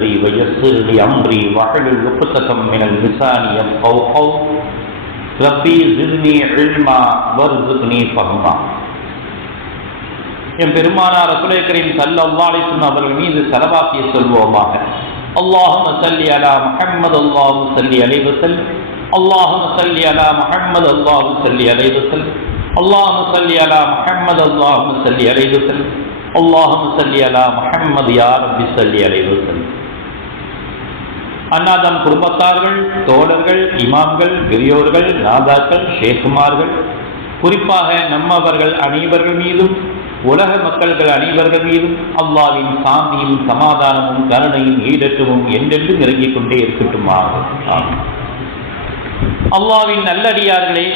لي ويسر لي أمري واحلل عقدة من اللسان يفقهوا قولي ربي زدني علما وارزقني فهما என் பெருமானார் ரசூலேக்கரின் சல்லல்லாஹு அலைஹி வஸல்லம் அவர்கள் மீது சலவாத்திய சொல்வோமாக அல்லாஹும்ம ஸல்லி அலா முஹம்மது அல்லாஹும்ம ஸல்லி அலைஹி வஸல்லம் அல்லாஹும்ம ஸல்லி அலா முஹம்மது அல்லாஹும்ம ஸல்லி அலைஹி வஸல்லம் அல்லாஹும்ம ஸல்லி அலா முஹம்மது அல்லாஹும்ம ஸல்லி அலைஹி வஸல்லம் அல்லாஹும்ம ஸல்லி அலா முஹம்மது யா ரப்பி ஸல்லி அலைஹி வஸல்லம் அன்னாதம் குடும்பத்தார்கள் தோழர்கள் இமாம்கள் பெரியோர்கள் நாதாக்கள் ஷேகுமார்கள் குறிப்பாக நம்மவர்கள் அனைவர்கள் மீதும் உலக மக்கள்கள் அனைவர்கள் மீதும் அல்லாவின் சாந்தியும் சமாதானமும் கருணையும் ஈடற்றமும் என்றென்றும் இறங்கிக் கொண்டே இருக்கட்டும் அல்லாவின் நல்லடியார்களே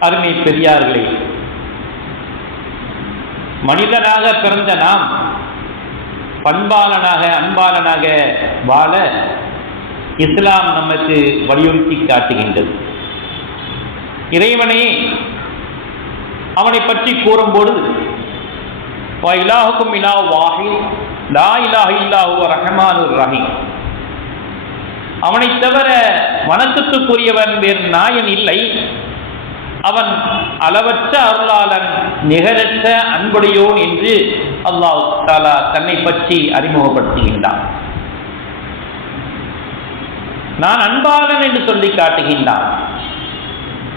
அருமை பெரியார்களே மனிதனாக பிறந்த நாம் பண்பாளனாக அன்பாளனாக வாழ இஸ்லாம் நமக்கு வலியுறுத்தி காட்டுகின்றது. இறைவனே அவனை பற்றி கூறும்பொழுது இலாஹுக்கும் இலா வாஹி லா இலாஹ இல்லாஹு ரஹமானுர் ரஹீம். அவனைத் தவிர வணக்கத்துக்குரியவன் வேறு நாயன் இல்லை. அவன் அளவற்ற அருளாளன் நிகரற்ற அன்புடையோன் என்று அல்லாஹ் தாலா தன்னை பற்றி அறிமுகப்படுத்துகின்றான். நான் அன்பாளன் என்று சொல்லி காட்டுகின்றான்.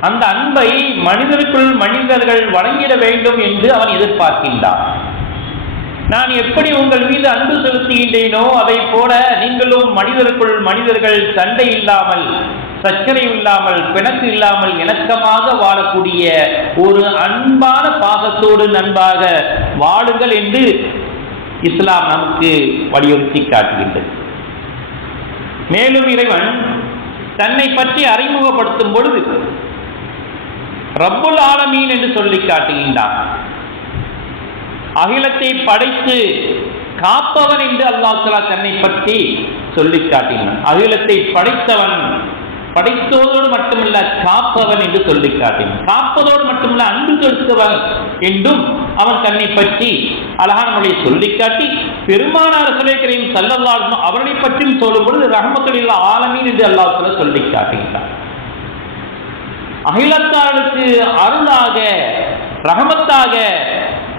அந்த அன்பை மனிதருக்குள் மனிதர்கள் வழங்கிட வேண்டும் என்று அவன் எதிர்பார்க்கின்றான். நான் எப்படி உங்கள் மீது அன்பு செலுத்துகின்றேனோ அதை போல நீங்களும் மனிதருக்குள் மனிதர்கள் சண்டை இல்லாமல் சச்சரை இல்லாமல் பிணக்கு இல்லாமல் இணக்கமாக வாழக்கூடிய ஒரு அன்பான பாகத்தோடு நண்பாக வாழுங்கள் என்று இஸ்லாம் நமக்கு வலியுறுத்தி காட்டுகின்றது. மேலும் இறைவன் தன்னை பற்றி அறிமுகப்படுத்தும் பொழுது ரப்புல் ஆலமீன் என்று சொல்லி காட்டுகின்றான். அகிலத்தை படைத்து காப்பவன் என்று அல்லாஹலா தன்னை பற்றி சொல்லி காட்டினான். அகிலத்தை படைத்தவன் படைத்ததோடு மட்டுமல்ல காப்பவன் என்று சொல்லி காட்டினான் காப்பதோடு மட்டுமல்ல அன்பு செலுத்துவன் என்றும் அவன் தன்னை பற்றி அழகான மொழியை பெருமானார் சுரேக்கரையும் சல்லல்லாலும் அவனை பற்றியும் சொல்லும் பொழுது ரஹமத்துல்லா ஆலமீன் என்று அல்லாஹ் சொல்லி காட்டுகிறான் அகிலத்தாருக்கு அருளாக ரகமத்தாக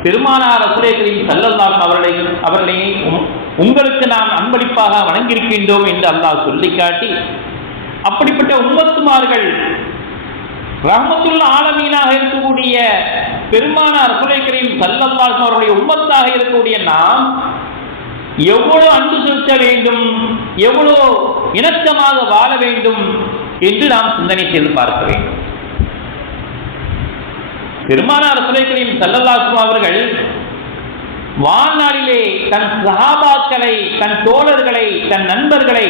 பெருமானார் அசுரேக்கரையும் சல்லல்லாம் அவர்களை அவர்களையும் உங்களுக்கு நாம் அன்பளிப்பாக வணங்கியிருக்கின்றோம் என்று அல்லாஹ் சொல்லிக்காட்டி அப்படிப்பட்ட உம்மத்துமார்கள் ரஹமத்துள்ள ஆலமீனாக இருக்கக்கூடிய பெருமானார் குலைக்கரையும் சல்லல்லாஹ் அவருடைய உம்மத்தாக இருக்கக்கூடிய நாம் எவ்வளவு அன்பு செலுத்த வேண்டும் எவ்வளவு இணக்கமாக வாழ வேண்டும் என்று நாம் சிந்தனை செய்து பார்க்க வேண்டும். பெருமானார் சுலைக்கரின் சல்லல்லாசும் அவர்கள் வாழ்நாளிலே தன் சகாபாக்களை தன் தோழர்களை தன் நண்பர்களை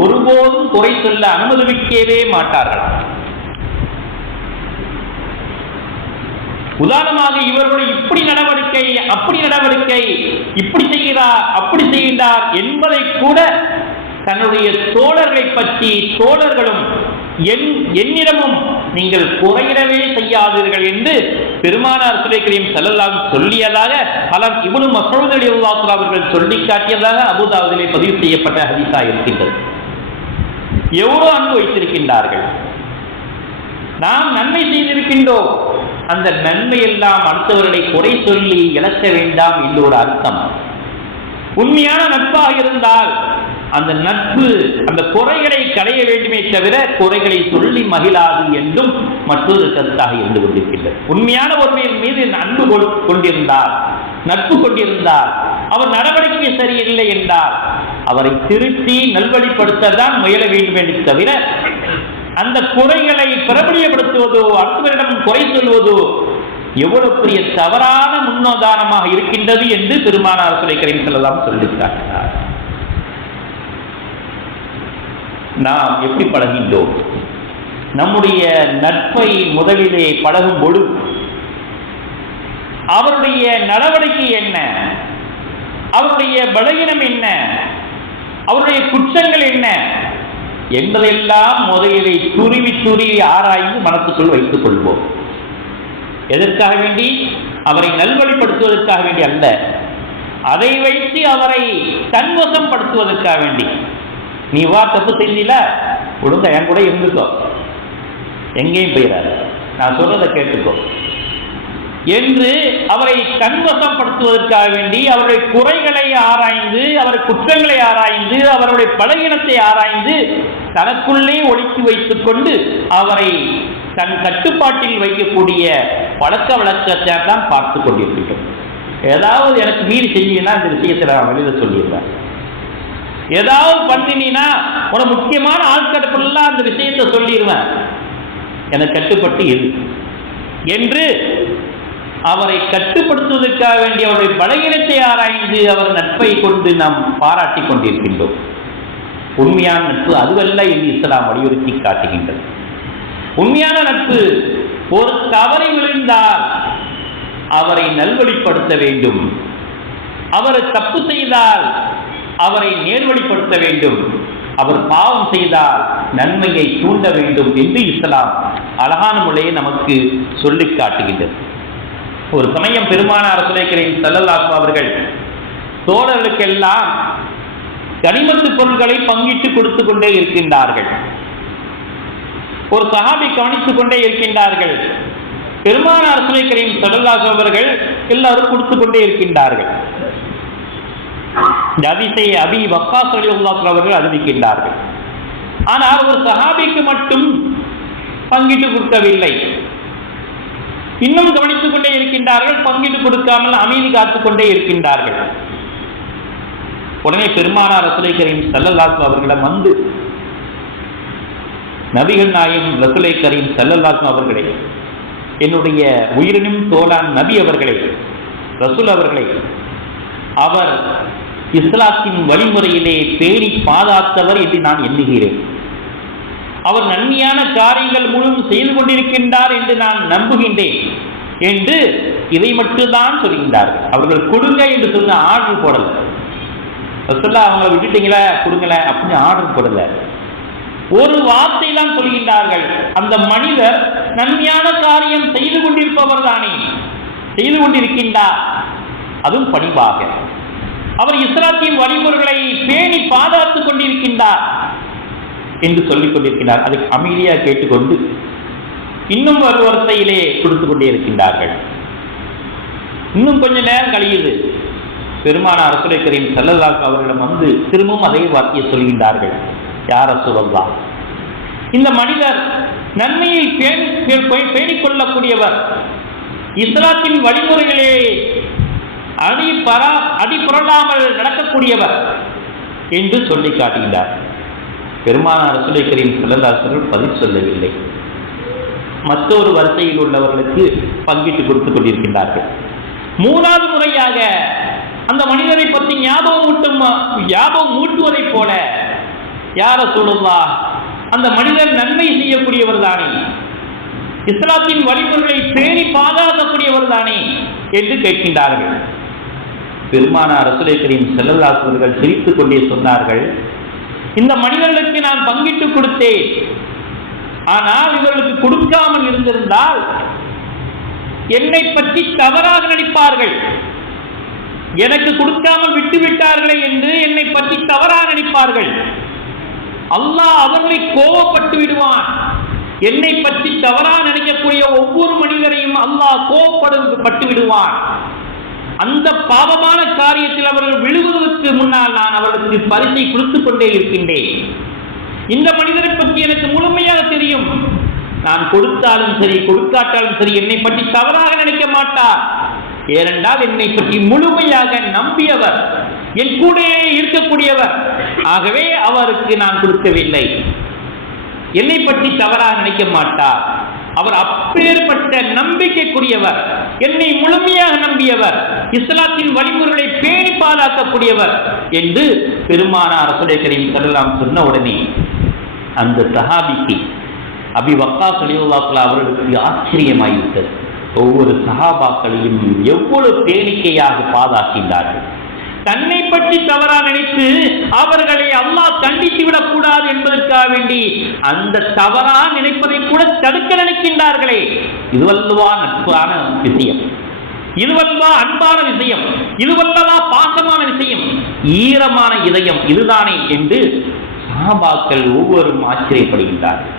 ஒருபோதும் குறை சொல்ல அனுமதிக்கவே மாட்டார்கள். உதாரணமாக இவர்களுடைய இப்படி நடவடிக்கை அப்படி நடவடிக்கை இப்படி செய்கிறார் அப்படி செய்கிறார் என்பதை கூட தன்னுடைய தோழர்களை பற்றி தோழர்களும் என் என்னிடமும் நீங்கள் குறையிடவே செய்யாதீர்கள் என்று பெருமானார் சுலைக்கரையும் செல்லலாம் சொல்லியதாக பலர் இவனும் மசோத் அலி அவர்கள் சொல்லி காட்டியதாக அபுதாபிலே பதிவு செய்யப்பட்ட ஹதீஸா இருக்கின்றது. எவ்வளோ அன்பு வைத்திருக்கின்றார்கள்? நாம் நன்மை செய்திருக்கின்றோம். அந்த நன்மை எல்லாம் அடுத்தவர்களை குறை சொல்லி இழக்க வேண்டாம் என்று ஒரு அர்த்தம். உண்மையான நட்பாக இருந்தால் அந்த நட்பு அந்த குறைகளை களைய வேண்டுமே தவிர குறைகளை சொல்லி மகிழாது என்றும் மற்றொரு கருத்தாக இருந்து கொண்டிருக்கின்றது. உண்மையான ஒருவரின் மீது அன்பு கொண்டிருந்தார் நட்பு கொண்டிருந்தார் அவர் நடவடிக்கை சரியில்லை என்றால் அவரை திருத்தி நல்வழிப்படுத்ததான் முயல வேண்டும் என்று தவிர அந்த குறைகளை பிரபலியப்படுத்துவதோ அடுத்தவரிடம் குறை சொல்வதோ எவ்வளவு பெரிய தவறான முன்னோதானமாக இருக்கின்றது என்று பெருமானார் சுலைக்கரின் செல்லலாம் சொல்லி நாம் எப்படி பழகின்றோம்? நம்முடைய நட்பை முதலிலே பழகும் பொழுது அவருடைய நடவடிக்கை என்ன? அவருடைய பலகீனம் என்ன? அவருடைய குற்றங்கள் என்ன என்பதெல்லாம் முதலிலே துருவி துருவி ஆராய்ந்து மனத்துக்குள் வைத்துக் கொள்வோம். எதற்காக வேண்டி? அவரை நல்வழிப்படுத்துவதற்காக வேண்டி அல்ல. அதை வைத்து அவரை தன்வசம் படுத்துவதற்காக வேண்டி. நீ வா தப்பு செஞ்சில ஒழுங்கா என் கூட இருந்துக்கோ. எங்கேயும் போயிடாது நான் சொல்றதை கேட்டுக்கோ. என்று அவரை கண்வசப்படுத்துவதற்காக வேண்டி அவருடைய குறைகளை ஆராய்ந்து அவர் குற்றங்களை ஆராய்ந்து அவருடைய பலகீனத்தை ஆராய்ந்து தனக்குள்ளே ஒடுக்கி வைத்துக் கொண்டு அவரை தன் கட்டுப்பாட்டில் வைக்கக்கூடிய பழக்க வழக்கத்தை தான் பார்த்து கொண்டிருக்கிறோம் ஏதாவது எனக்கு மீறி செஞ்சீங்கன்னா இந்த விஷயத்தை நான் வெளியில சொல்லிடுறேன் ஏதாவது பண்ணினா ஒரு முக்கியமான ஆட்கடப்பெல்லாம் அந்த விஷயத்தை சொல்லிடுவேன். எனக்கு கட்டுப்பட்டு இரு. என்று அவரை கட்டுப்படுத்துவதற்காக வேண்டிய அவருடைய பலகீனத்தை ஆராய்ந்து அவர் நட்பை கொண்டு நாம் பாராட்டி கொண்டிருக்கின்றோம். உண்மையான நட்பு அதுவல்ல என்று இஸ்லாம் வலியுறுத்தி காட்டுகின்றது. உண்மையான நட்பு ஒரு தவறை விழுந்தால் அவரை நல்வழிப்படுத்த வேண்டும். அவர் தப்பு செய்தால் அவரை நேர்வழிப்படுத்த வேண்டும். அவர் பாவம் செய்தால் நன்மையை தூண்ட வேண்டும் என்று இஸ்லாம் அழகான முறையை நமக்கு சொல்லி காட்டுகின்றது. ஒரு சமயம் பெருமானார் சுலைக்கரின் செல்லல்லாசு அவர்கள் தோழர்களுக்கெல்லாம் கனிமத்து பொருட்களை பங்கிட்டு கொடுத்து கொண்டே இருக்கின்றார்கள். ஒரு சஹாபி கவனித்துக் கொண்டே இருக்கின்றார்கள். பெருமானார் சுலைக்கரின் செல்லல்லாசு அவர்கள் எல்லாரும் கொடுத்து கொண்டே இருக்கின்றார்கள். அதிசை அபி வக்கா சொல்லி அவர்கள் அறிவிக்கின்றார்கள். ஆனால் ஒரு சஹாபிக்கு மட்டும் பங்கிட்டு கொடுக்கவில்லை. இன்னும் கவனித்துக் கொண்டே இருக்கின்றார்கள் பங்கிட்டு கொடுக்காமல் அமைதி காத்துக் கொண்டே இருக்கின்றார்கள். உடனே பெருமானார் ரசுலை கரீம் சல்லல்லாசு அவர்களிடம் வந்து நபிகள் நாயும் ரசுலை கரீம் சல்லல்லாசு அவர்களே என்னுடைய உயிரினும் தோழான் நபி அவர்களே ரசூல் அவர்களே அவர் இஸ்லாத்தின் வழிமுறையிலே பேணி பாதாத்தவர் என்று நான் எண்ணுகிறேன். அவர் நன்மையான காரியங்கள் முழுவதும் செய்து கொண்டிருக்கின்றார் என்று நான் நம்புகின்றேன் என்று இதை மட்டும்தான் சொல்கின்றார்கள். அவர்கள் கொடுங்க என்று சொன்ன ஆர்டர் போடல. ரசுல்லா அவங்கள விட்டுட்டீங்களா கொடுங்கல அப்படின்னு ஆர்டர் போடல. ஒரு வார்த்தை தான் சொல்கின்றார்கள். அந்த மனிதர் நன்மையான காரியம் செய்து கொண்டிருப்பவர் தானே. செய்து கொண்டிருக்கின்றார். அதுவும் பணிவாக. அவர் இஸ்லாத்தின் வழிமுறைகளை பேணி பாதுகாத்துக் கொண்டிருக்கின்றார். என்று சொல்லிக் கொண்டிருக்கிறார். அதை அமைதியாக கேட்டுக்கொண்டு இன்னும் ஒரு வரிசையிலே கொடுத்து கொண்டே இருக்கின்றார்கள். இன்னும் கொஞ்ச நேரம் கழியுது. பெருமான அரசுரை கரீம் செல்லல்லாக்கு அவர்களிடம் வந்து திரும்பவும் அதே வார்த்தையை சொல்கின்றார்கள். யார சுரல்லா இந்த மனிதர் நன்மையை பேணிக் கொள்ளக்கூடியவர் இஸ்லாத்தின் வழிமுறைகளே அடி பரா நடக்கக்கூடியவர் என்று சொல்லி காட்டுகின்றார். பெருமானார் ரசுலை கரீம் செல்லதாசர்கள் பதில் சொல்லவில்லை. மற்றொரு வரிசையில் உள்ளவர்களுக்கு பங்கிட்டு கொடுத்து கொண்டிருக்கின்றார்கள். மூணாவது முறையாக அந்த மனிதரை பற்றி ஞாபகம் ஊட்டும் ஞாபகம் ஊட்டுவதைப் போல யார சொல்லுவா அந்த மனிதர் நன்மை செய்யக்கூடியவர் தானே. இஸ்லாத்தின் வழிமுறைகளை பேணி பாதுகாக்கக்கூடியவர் தானே என்று கேட்கின்றார்கள். பெருமானார் ரசுலை கரீம் செல்லல்லாசவர்கள் சிரித்துக் கொண்டே சொன்னார்கள் இந்த மனிதர்களுக்கு நான் பங்கிட்டு கொடுத்தேன். ஆனால் இவர்களுக்கு கொடுக்காமல் இருந்திருந்தால் என்னை பற்றி தவறாக நினைப்பார்கள். எனக்கு கொடுக்காமல் விட்டு விட்டார்களே என்று என்னை பற்றி தவறாக நினைப்பார்கள். அல்லாஹ் அவர்களை கோவப்பட்டு விடுவான். என்னை பற்றி தவறாக நினைக்கக்கூடிய ஒவ்வொரு மனிதரையும் அல்லாஹ் கோவப்பட்டு விடுவான். அந்த பாவமான காரியத்தில் அவர்கள் விழுவதற்கு முன்னால் நான் அவர்களுக்கு பரிசை கொடுத்துக் கொண்டே இருக்கின்றேன். இந்த மனிதரை பற்றி எனக்கு முழுமையாக தெரியும். நான் கொடுத்தாலும் சரி கொடுக்காட்டாலும் சரி என்னை பற்றி தவறாக நினைக்க மாட்டார். ஏனென்றால் என்னை பற்றி முழுமையாக நம்பியவர் என் கூட இருக்கக்கூடியவர். ஆகவே அவருக்கு நான் கொடுக்கவில்லை. என்னை பற்றி தவறாக நினைக்க மாட்டார். அவர் அப்பேற்பட்ட நம்பிக்கைக்குரியவர் என்னை முழுமையாக நம்பியவர் இஸ்லாத்தின் வழிமுறைகளை பேணி பாதுகாக்கக்கூடியவர் என்று பெருமானார் அரசுடைய கரீம் சொல்லலாம் சொன்ன உடனே அந்த சஹாபிக்கு அபி வக்கா சலிவுல்லாக்களா அவர்களுக்கு ஆச்சரியமாகிவிட்டது. ஒவ்வொரு சஹாபாக்களையும் எவ்வளவு பேணிக்கையாக பாதுகாக்கின்றார்கள் தன்னை பற்றி தவறா நினைத்து அவர்களை அல்லாஹ் தண்டித்து விடக்கூடாது என்பதற்காக வேண்டி அந்த தவறா நினைப்பதை கூட தடுக்க நினைக்கின்றார்களே. இதுவல்லவா நட்பான விஷயம். இதுவல்லவா அன்பான விஷயம். இதுவல்லவா பாசமான விஷயம். ஈரமான இதயம் இதுதானே என்று சஹாபாக்கள் ஒவ்வொரும் ஆச்சரியப்படுகின்றார்கள்.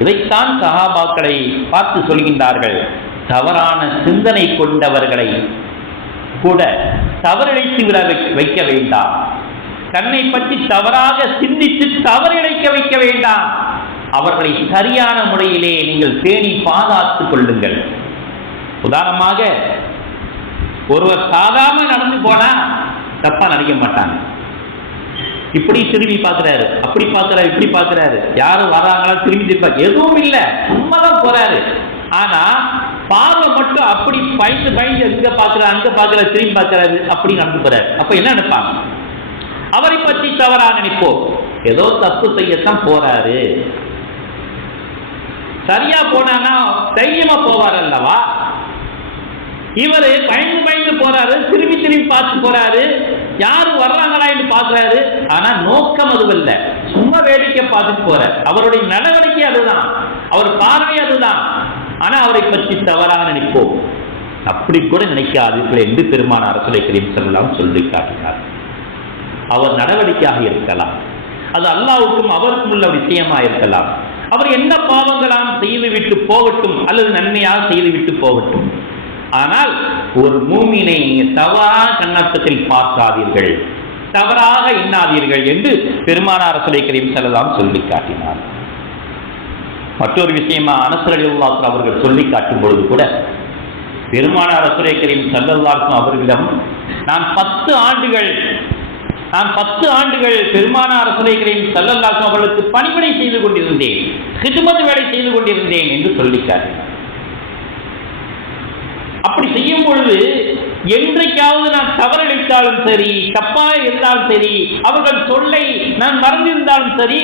இதைத்தான் சஹாபாக்களை பார்த்து சொல்கின்றார்கள். தவறான சிந்தனை கொண்டவர்களை கூட தவறிழைத்து வை- வைக்க வேண்டாம். தன்னை பற்றி தவறாக சிந்தித்து தவறிழைக்க வைக்க வேண்டாம். அவர்களை சரியான முறையிலே நீங்கள் தேடி பாதுகாத்துக் கொள்ளுங்கள். உதாரணமாக ஒருவர் சாதாம நடந்து போனா தப்பா நடிக்க மாட்டாங்க. இப்படி திரும்பி பார்க்கிறாரு அப்படி பார்க்கிறாரு இப்படி பார்க்கிறாரு. யாரும் வராங்களா திரும்பி திருப்பி எதுவும் இல்லை. சும்மா தான் போறாரு. ஆனா பார்வை மட்டும் அப்படி பயந்து பயந்து எங்க பார்க்கறாரு அங்க பார்க்கறாரு திரும்பி பார்க்கறாரு அப்படி நடந்து போறாரு. அப்ப என்ன நினைப்பாங்க? அவரை பற்றி தவறா நினைப்போம் ஏதோ தப்பு செய்யத்தான் போறாரு. சரியா போனானா தைரியமா போவார் அல்லவா? இவர் பயந்து பயந்து போறாரு திரும்பி திரும்பி பார்த்து போறாரு. யாரு வர்றாங்களா என்று பார்க்கறாரு ஆனா நோக்கம் அதுவல்ல. சும்மா வேடிக்கை பார்த்துட்டு போற அவருடைய நடவடிக்கை அதுதான். அவர் பார்வை அதுதான். ஆனா அவரை பற்றி தவறாக நினைப்போம். அப்படி கூட நினைக்காதீர்கள் என்று பெருமான அரசுலை கரீம் செல்லாம் சொல்லி காட்டினார் அவர் நடவடிக்கையாக இருக்கலாம். அது அல்லாவுக்கும் அவருக்கும் உள்ள விஷயமா இருக்கலாம். அவர் என்ன பாவங்களாம் செய்து விட்டு போகட்டும் அல்லது நன்மையாக செய்துவிட்டு போகட்டும். ஆனால் ஒரு மூமினை தவறான கண்ணோட்டத்தில் பார்க்காதீர்கள். தவறாக எண்ணாதீர்கள் என்று பெருமானார் ரசூலை கரீம் செல்லலாம் சொல்லி காட்டினார் மற்றொரு விஷயமா அனசரடி அவர்கள் சொல்லி காட்டும் பொழுது கூட பெருமானார் ரசூலை கரீம் செல்லல்லாக்கும் அவர்களிடம் நான் பத்து ஆண்டுகள் நான் பத்து ஆண்டுகள் பெருமானார் ரசூலை கரீம் செல்லல்லாக்கும் அவர்களுக்கு பணிவிடை செய்து கொண்டிருந்தேன் கிதுமத் வேலை செய்து கொண்டிருந்தேன் என்று சொல்லிக்கார் அப்படி செய்யும் பொழுது என்றைக்காவது நான் தவறளித்தாலும் சரி தப்பா இருந்தாலும் சரி அவர்கள் சொல்லை நான் மறந்திருந்தாலும் சரி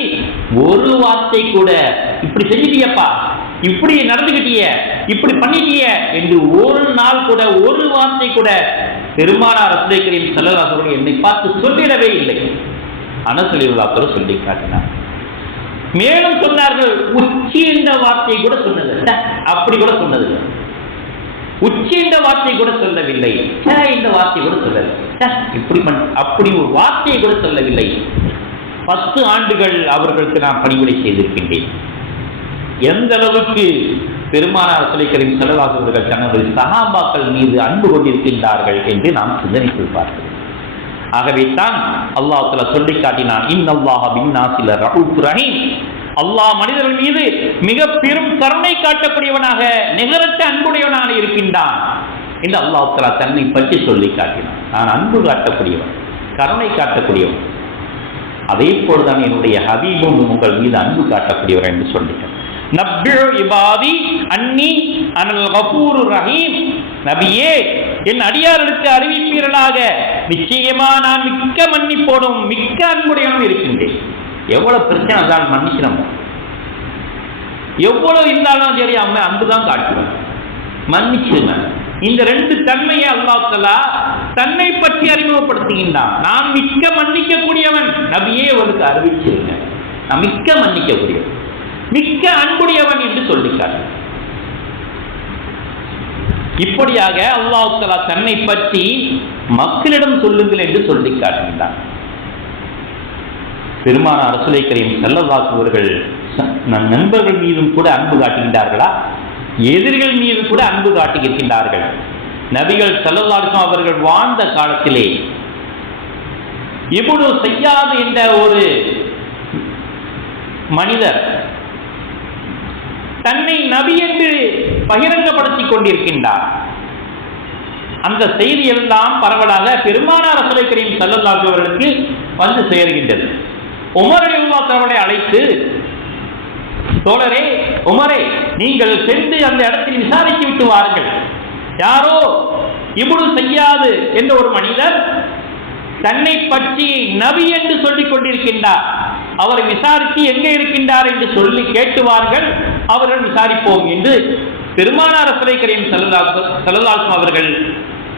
ஒரு வார்த்தை கூட இப்படி செஞ்சிட்டியப்பா இப்படி நடந்துகிட்டிய. இப்படி பண்ணிட்டிய என்று ஒரு நாள் கூட ஒரு வார்த்தை கூட பெருமானார் ரசுலேக்கரின் செல்லராசர்கள் என்னை பார்த்து சொல்லிடவே இல்லை. அனசலிவுலாக்கள் சொல்லி காட்டினார். மேலும் சொன்னார்கள் உச்சி என்ற வார்த்தை கூட சொன்னது அப்படி கூட சொன்னது இல்லை. உச்சி என்ற வார்த்தை கூட சொல்லவில்லை. இந்த என்ற வார்த்தை கூட சொல்லவில்லை. இப்படி பண்- அப்படி ஒரு வார்த்தையை கூட சொல்லவில்லை. பத்து ஆண்டுகள் அவர்களுக்கு நான் பணிவிடை செய்திருக்கின்றேன். எந்த அளவுக்கு பெருமானார் சுலைக்கரின் செலவாகுவர்கள் தனது சகாபாக்கள் மீது அன்பு கொண்டிருக்கின்றார்கள் என்று நாம் சிந்தனைத்து பார்க்கிறோம். ஆகவே தான் அல்லாஹ் தஆலா சொல்லி காட்டினான் இன்னல்லாஹ பின்னாசில ரஹூப் ரஹீம். அல்லாஹ் மனிதர்கள் மீது மிக பெரும் கருணை காட்டக்கூடியவனாக நிகரற்ற அன்புடையவனாக இருக்கின்றான் என்று அல்லாஹ் தஆலா தன்னை பற்றி சொல்லி காட்டினான். நான் அன்பு காட்டக்கூடியவன் கருணை காட்டக்கூடியவன். அதே போல்தான் என்னுடைய ஹபீபும் உங்கள் மீது அன்பு காட்டக்கூடியவர் என்று சொல்லிட்டேன். நப்பிழு இபாதி அன்னி அனல் கபூரு ரஹீம். நபியே என் அடியார்களுக்கு அறிவிப்பீர்களாக. நிச்சயமா நான் மிக்க மன்னிப்போடும் மிக்க அன்புடையவனும் இருக்கின்றேன். எவ்வளவு பிரச்சனை தான் மன்னிக்கிறோம் எவ்வளவு இருந்தாலும் சரி அம்மா அன்பு தான் காட்டுவேன். மன்னிச்சிருங்க. இந்த ரெண்டு தன்மையை அல்லாத்தலா தன்னை பற்றி அறிமுகப்படுத்துகின்றான். நான் மிக்க மன்னிக்கக்கூடியவன். நபியே அவனுக்கு அறிவிச்சிருங்க. நான் மிக்க மன்னிக்கக்கூடியவன். மிக்க அன்புடையவன் என்று சொல்லுகிறார். இப்படியாக அல்லாஹ் தன்னை பற்றி மக்களிடம் சொல்லுங்கள் என்று சொல்லி காட்டுகிறார் பெருமான அரசுலை கரீம் செல்லவாக்குவர்கள் நம் நண்பர்கள் மீதும் கூட அன்பு காட்டுகின்றார்களா? எதிரிகள் மீது கூட அன்பு காட்டியிருக்கின்றார்கள் நபிகள் செல்லவாக்கும் அவர்கள் வாழ்ந்த காலத்திலே இவ்வளவு செய்யாது என்ற ஒரு மனிதர் தன்னை நபி என்று பகிரங்கப்படுத்திக் கொண்டிருக்கின்றார். அந்த செய்தி எல்லாம் பரவலாக பெருமானார் அசலை கரீம் ஸல்லல்லாஹு அவர்களுக்கு வந்து சேர்கின்றது. உமர் ரலியல்லாஹு அழைத்து தோழரே உமரே நீங்கள் சென்று அந்த இடத்தில் விசாரித்து விட்டு வாருங்கள். யாரோ இவ்வளவு செய்யாது என்ற ஒரு மனிதர் தன்னை பற்றி நபி என்று சொல்லிக் கொண்டிருக்கின்றார். அவரை விசாரித்து எங்கே இருக்கின்றார் என்று சொல்லி கேட்டுவார்கள். அவர்கள் விசாரிப்போம் என்று பெருமானார் அசலை கரீம் செல்லலாசம் அவர்கள்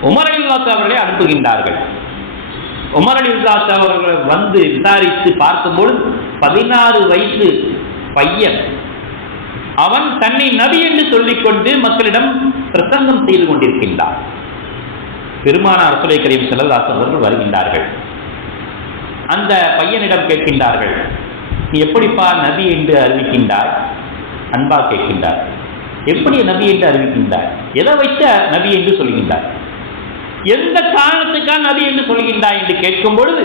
உமர் அலில்லாத் அவர்களை அனுப்புகின்றார்கள். உமர் அலில்லாத் அவர்கள் வந்து விசாரித்து பார்க்கும்போது பதினாறு வயசு பையன். அவன் தன்னை நபி என்று சொல்லிக்கொண்டு மக்களிடம் பிரசங்கம் செய்து கொண்டிருக்கின்றார் பெருமானார் ரசூலை கரீம் செல்லதாசன் அவர்கள் வருகின்றார்கள். அந்த பையனிடம் கேட்கின்றார்கள் நீ எப்படிப்பா நபி என்று அறிவிக்கின்றார் அன்பா கேட்கின்றார் எப்படி நபி என்று அறிவிக்கின்றார் எதை வைத்த நபி என்று சொல்கின்றார் எந்த காரணத்துக்காக நபி என்று சொல்கின்றார் என்று கேட்கும் பொழுது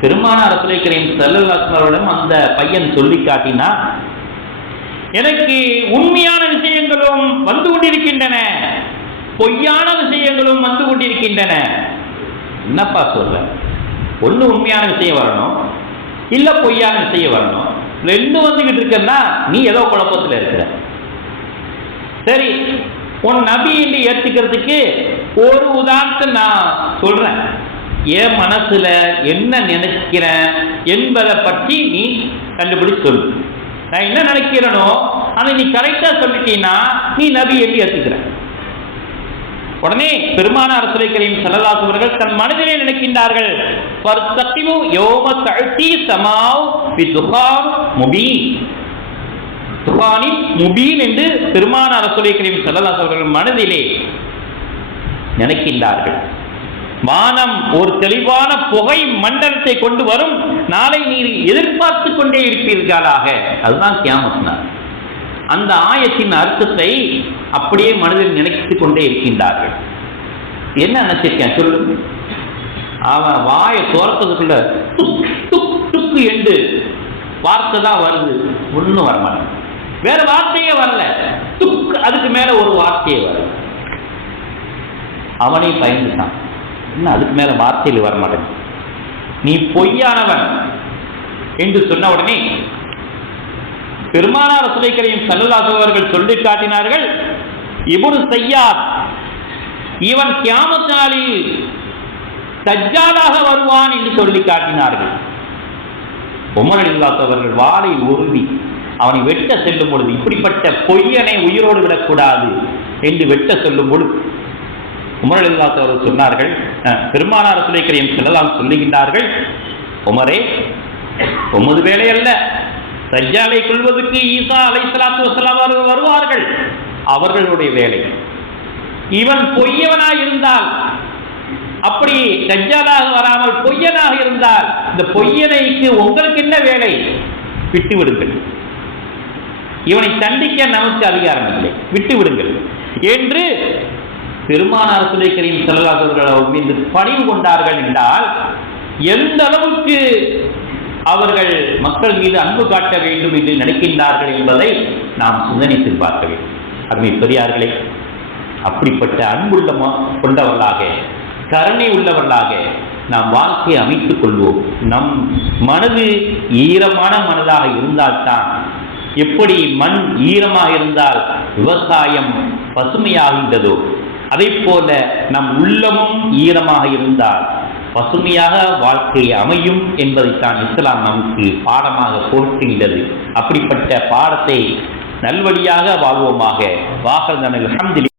பெருமானார் ரசூலை கரீம் அந்த பையன் சொல்லி காட்டினா எனக்கு உண்மையான விஷயங்களும் வந்து கொண்டிருக்கின்றன பொய்யான விஷயங்களும் வந்து கொண்டிருக்கின்றன. என்னப்பா சொல்றேன் ஒன்று உண்மையான விஷயம் வரணும் இல்லை பொய்யான விஷயம் வரணும். ரெண்டு வந்துக்கிட்டு இருக்கன்னா நீ ஏதோ குழப்பத்தில் இருக்கிற. சரி உன் நபி என்று ஏற்றுக்கிறதுக்கு ஒரு உதாரணத்தை நான் சொல்கிறேன் என் மனசுல என்ன நினைக்கிறேன் என்பதை பற்றி நீ கண்டுபிடிச்சு சொல்லு. நான் என்ன நினைக்கிறேனோ அதை நீ கரெக்டாக சொல்லிட்டீன்னா நீ நபி என்று ஏற்றுக்கிற உடனே பெருமானார் சுலை கரீம் அவர்கள் தன் மனதிலே நினைக்கின்றார்கள். ஃபர்தகிபு யோம தஅதி சமாவ் பி துகான் முபீன் முபீன் என்று பெருமானார் சுலை கரீம் அவர்கள் மனதிலே நினைக்கின்றார்கள். வானம் ஒரு தெளிவான புகை மண்டலத்தை கொண்டு வரும். நாளை நீர் எதிர்பார்த்து கொண்டே இருப்பீர்களாக. அதுதான் கியாமத்னார் அந்த ஆயத்தின் அர்த்தத்தை அப்படியே மனதில் நினைத்துக் கொண்டே இருக்கின்றார்கள். என்ன நினைச்சிருக்கேன் சொல்லுங்க. அவன் வாயை துரத்ததுக்குள்ள துக் துக் துக்கு என்று வார்த்தை தான் வருது ஒன்றும் வரமாட்டேன் வேற வார்த்தையே வரல. துக் அதுக்கு மேல ஒரு வார்த்தையே வரல. அவனே பயந்துட்டான். இன்னும் அதுக்கு மேல வார்த்தையில் வரமாட்டேன் நீ பொய்யானவன் என்று சொன்ன உடனே பெருமானார் சுலைக்கரையும் சல்லுல்லாஹு அவர்கள் சொல்லி காட்டினார்கள் இபுரு செய்யார் இவன் கியாமத் நாளில் தஜ்ஜாலாக வருவான் என்று சொல்லி காட்டினார்கள். உமர் அலில்லாஸ் அவர்கள் வாளை அவனை வெட்ட செல்லும் பொழுது இப்படிப்பட்ட பொய்யனை உயிரோடு விடக்கூடாது என்று வெட்ட செல்லும் பொழுது உமர் அவர்கள் சொன்னார்கள் பெருமானார் சுலைக்கரையும் செல்லலாம் சொல்லுகின்றார்கள் உமரே உமது வேலை அல்ல தஜ்ஜாலை கொள்வதற்கு ஈசா அலைஹிஸ்ஸலாத்து வஸலாம் அவர்கள் வருவார்கள். அவர்களுடைய வேலை. இவன் பொய்யவனாக இருந்தால் அப்படி தஜ்ஜாலாக வராமல் பொய்யனாக இருந்தால் இந்த பொய்யனைக்கு உங்களுக்கு என்ன வேலை? விட்டு விடுங்கள். இவனை தண்டிக்க நமக்கு அதிகாரம் இல்லை. விட்டு விடுங்கள். என்று பெருமானார் சுலைக்கரின் செல்லலாசர்கள் அவர் மீது பணிவு கொண்டார்கள் என்றால் எந்த அளவுக்கு அவர்கள் மக்கள் மீது அன்பு காட்ட வேண்டும் என்று நினைக்கின்றார்கள் என்பதை நாம் சிந்தனித்து பார்க்க வேண்டும். அருமை பெரியார்களே அப்படிப்பட்ட அன்புள்ள ம- கொண்டவர்களாக கருணை உள்ளவர்களாக நாம் வாழ்க்கையை அமைத்துக் கொள்வோம். நம் மனது ஈரமான மனதாக இருந்தால்தான் எப்படி மண் ஈரமாக இருந்தால் விவசாயம் பசுமையாகின்றதோ அதை போல நம் உள்ளமும் ஈரமாக இருந்தால் பசுமையாக வாழ்க்கை அமையும் என்பதைத்தான் இஸ்லாம் நமக்கு பாடமாக போற்றுகின்றது அப்படிப்பட்ட பாடத்தை நல்வழியாக வாழ்வோமாக. வாகல் அல்ஹம்துலில்லாஹ்